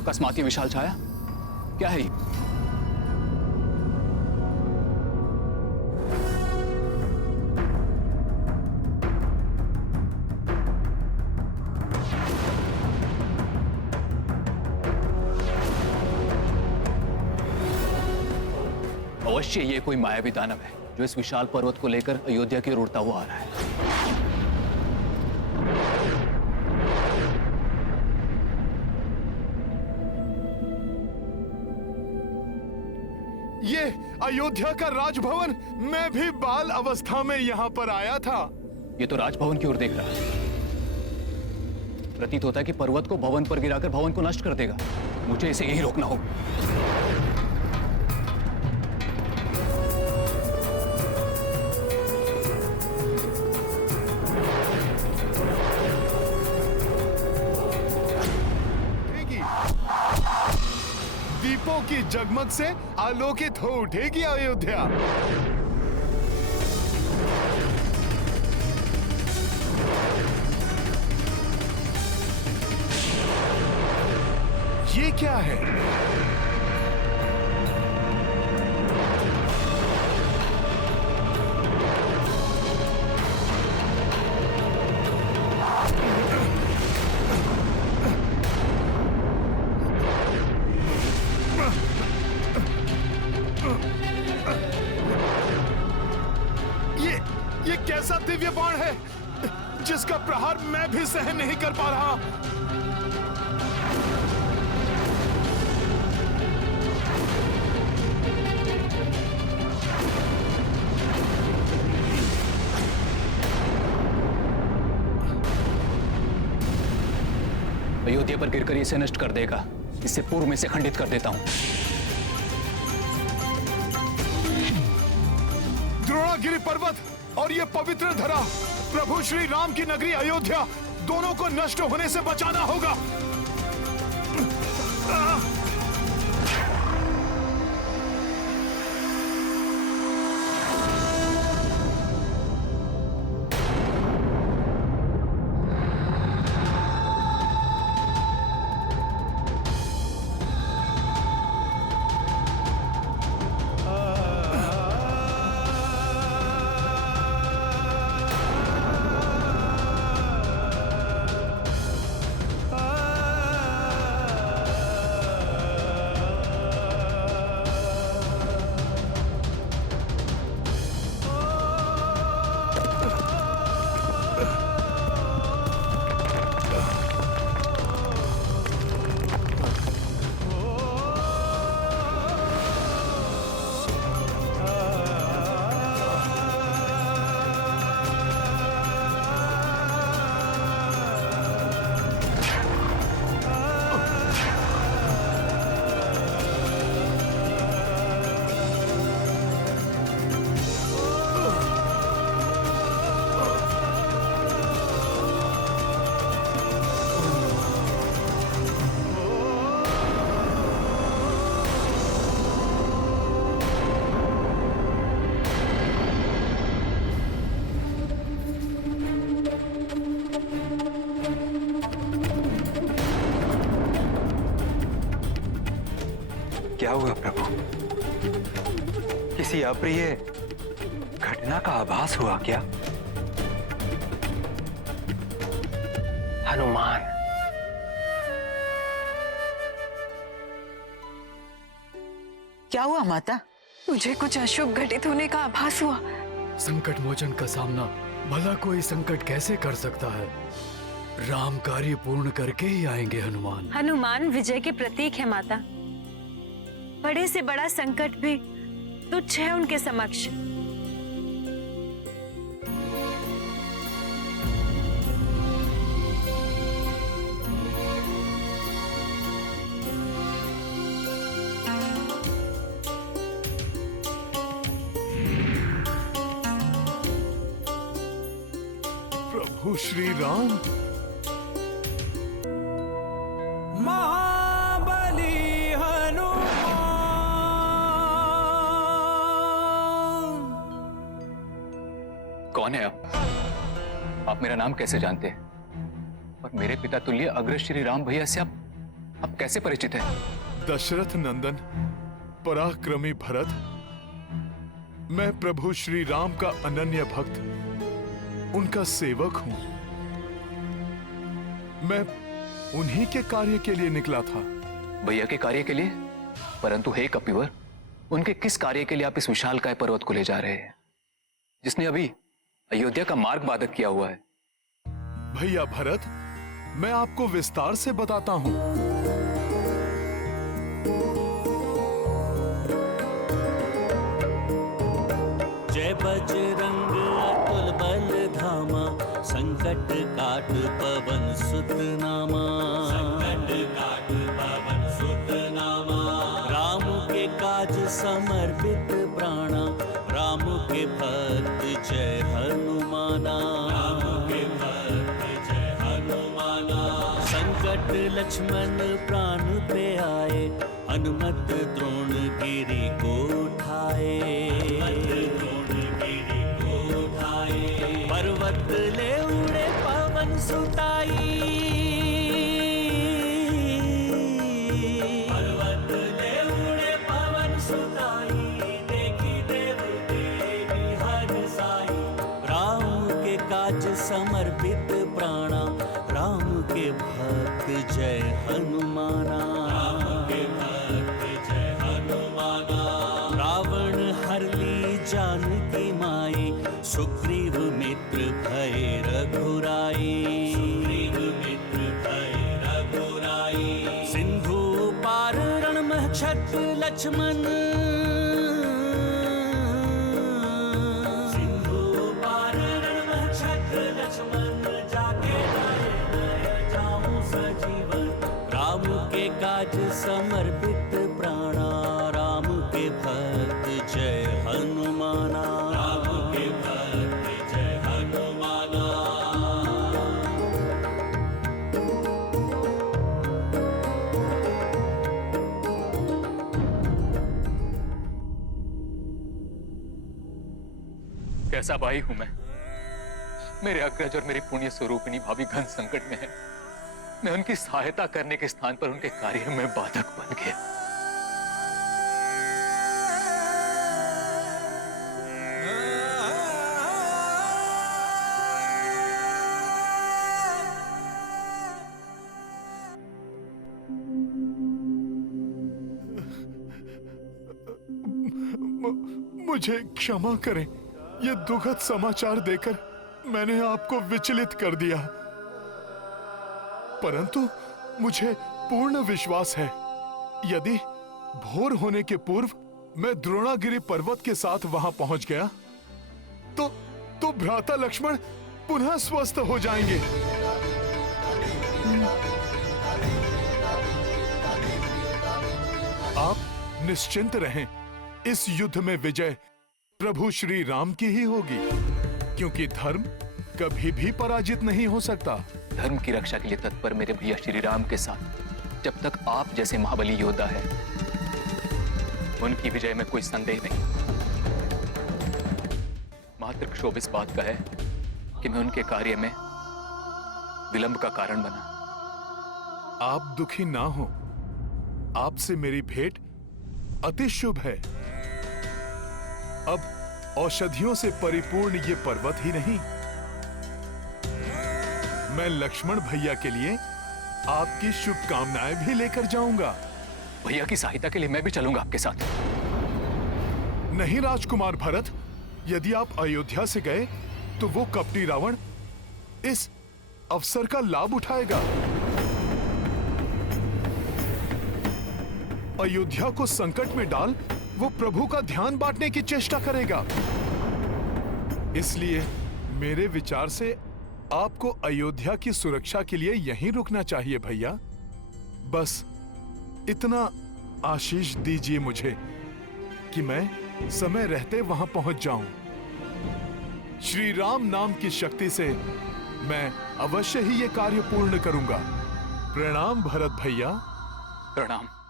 अकस्मात ये विशाल छाया क्या है ये? अवश्य ये कोई मायावी दानव है जो इस विशाल पर्वत को लेकर अयोध्या की ओर उड़ता हुआ आ रहा है। ये अयोध्या का राजभवन, मैं भी बाल अवस्था में यहाँ पर आया था। ये तो राजभवन की ओर देख रहा है। प्रतीत होता है कि पर्वत को भवन पर गिराकर भवन को नष्ट कर देगा। मुझे इसे यही रोकना होगा। दीपों की जगमग से आलोकित हो उठेगी अयोध्या। ये क्या है? ये कैसा दिव्य बाण है जिसका प्रहार मैं भी सहन नहीं कर पा रहा। अयोध्या पर गिरकर इसे नष्ट कर देगा। इससे पूर्व में से खंडित कर देता हूं। द्रोणागिरि पर्वत और ये पवित्र धरा, प्रभु श्री राम की नगरी अयोध्या, दोनों को नष्ट होने से बचाना होगा। क्या हुआ प्रभु? किसी अप्रिय घटना का आभास हुआ क्या? हनुमान, क्या हुआ माता? मुझे कुछ अशुभ घटित होने का आभास हुआ। संकट मोचन का सामना भला कोई संकट कैसे कर सकता है? राम कार्य पूर्ण करके ही आएंगे हनुमान। हनुमान विजय के प्रतीक है माता। बड़े से बड़ा संकट भी तुच्छ है उनके समक्ष। प्रभु श्री राम, कौन है आप मेरा नाम कैसे जानते हैं? और मेरे पिता तुल्य अग्र श्री राम भैया से आप आप कैसे परिचित हैं? दशरथ नंदन पराक्रमी भरत, मैं प्रभु श्री राम का अनन्य भक्त, उनका सेवक हूं। मैं उन्हीं के कार्य के लिए निकला था। भैया के कार्य के लिए? परंतु हे कपिवर, उनके किस कार्य के लिए आप इस विशालकाय पर्वत को ले जा रहे हैं, जिसने अभी अयोध्या का मार्ग बाधित किया हुआ है? भैया भरत, मैं आपको विस्तार से बताता हूं। जय बजरंग अतुल बल धामा, संकट काट पवन सुत नामा। संकट काट पवन सुत नामा। राम के काज समर्पित प्राणा, राम के भक्त जय हनुमाना। राम के भक्त जय हनुमाना। संकट लक्ष्मण प्राण पे आए, हनुमत द्रोण गिरि को उठाए। पर्वत ले उड़े पवन सुताई, पर्वत ले उड़े पवन सुताई। देखी देव देवी हर साई, राम के काज समर्पित प्राणा, राम के भक्त जय हनुमाना। राम के भक्त जय हनुमाना। रावण हर ली जानकी माई, सुग्रीव मित्र भय रघुराई। सुग्रीव मित्र भय रघुराई। सिंधु पार रण महक्षट लक्ष्मण, सिंधु पार रण महक्षट लक्ष्मण। जाके लाए जाऊं सजीवन, राम के काज समर्पित प्राणा, राम के भक्त जय हनुमाना। राम के भक्त जय हनुमाना। कैसा भाई हूं मेरे अग्रज और मेरी पुण्य स्वरूपिणी भाभी घन संकट में है। मैं उनकी सहायता करने के स्थान पर उनके कार्य में बाधक बन गया। मुझे क्षमा करें, यह दुखद समाचार देकर मैंने आपको विचलित कर दिया, परंतु मुझे पूर्ण विश्वास है, यदि भोर होने के पूर्व मैं द्रोणागिरि पर्वत के साथ वहां पहुंच गया तो भ्राता लक्ष्मण पुनः स्वस्थ हो जाएंगे। आप निश्चिंत रहें, इस युद्ध में विजय प्रभु श्री राम की ही होगी, क्योंकि धर्म कभी भी पराजित नहीं हो सकता। धर्म की रक्षा के लिए तत्पर मेरे भैया श्री राम के साथ जब तक आप जैसे महाबली योद्धा है, उनकी विजय में कोई संदेह नहीं। मात्र क्षोभ इस बात का है कि मैं उनके कार्य में विलंब का कारण बना। आप दुखी ना हो, आपसे मेरी भेंट अति शुभ है। अब औषधियों से परिपूर्ण ये पर्वत ही नहीं, मैं लक्ष्मण भैया के लिए आपकी शुभकामनाएं भी लेकर जाऊंगा। भैया की सहायता के लिए मैं भी चलूंगा आपके साथ। नहीं राजकुमार भरत, यदि आप अयोध्या से गए तो वो कपटी रावण इस अवसर का लाभ उठाएगा। अयोध्या को संकट में डाल वो प्रभु का ध्यान बांटने की चेष्टा करेगा। इसलिए मेरे विचार से आपको अयोध्या की सुरक्षा के लिए यहीं रुकना चाहिए भैया। बस इतना आशीष दीजिए मुझे कि मैं समय रहते वहां पहुंच जाऊं। श्री राम नाम की शक्ति से मैं अवश्य ही ये कार्य पूर्ण करूंगा। प्रणाम भरत भैया। प्रणाम।